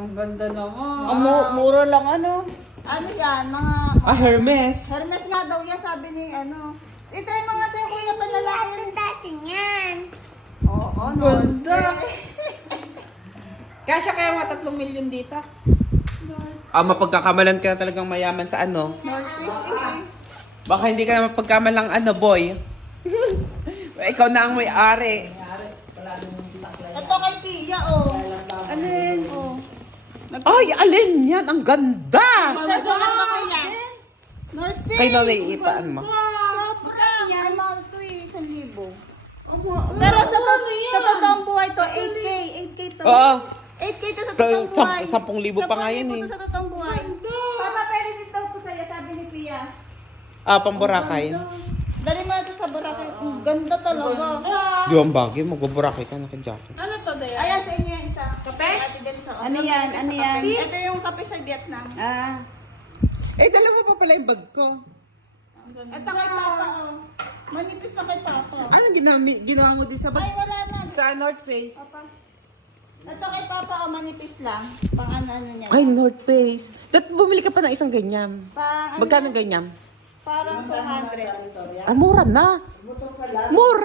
Ang ganda naman. Oh, wow. Mu- muro lang ano. Ano yan? Mga... Ah, Hermes. Hermes na, dauya, niya, ano. nga daw yan, sabi ni ano. Ito yung mga sa'yo, kuya, panalangin. Ito yung dasing yan. Oo, oh, oh, no. Ganda. siya kaya mga tatlong milyon dito. Ah, mapagkakamalan ka na talagang mayaman sa ano. North North North. Ba? Baka hindi ka na ang ano, boy. Ikaw na ang may-ari. Ito kay Pia, Nag Ay, alin yan? Ang ganda! Nagsasalan na kaya? North eh? Face! Ay, naliipaan mo. Sobra! Yan, to, eh, 1, oh, oh, oh. Pero sa totoong oh, oh. to, buhay to, 8K. 8K to. Oo. 8K to sa totoong buhay. Sampung libo sa pa nga yan to eh. sa totoong buhay. Papa, pwede din to sa'yo, sabi ni Pia. Ah, pang Boracay. Oh, Dali mo to sa Boracay. Oh, oh. Ganda talaga. Oh, Di ba ang bagay? Mag-Boracay ka na kay Jackie. Ano? At ano, ano yan? Ano kape? yan? Ito yung kape sa Vietnam. Ah. Eh, dalawa pa pala yung bag ko. At ah. ako yung papa. Oh. Manipis na kay papa. Anong ginawa, gina ginawa mo din sa bag? Ay, wala na. Sa North Face. Papa. Ito kay Papa o oh, manipis lang. Pang ano, ano niya. Lang. Ay, North Face. That, bumili ka pa ng isang ganyan. Pang ano? ng ganyan? Parang 200. 200. Ah, mura na. Mura.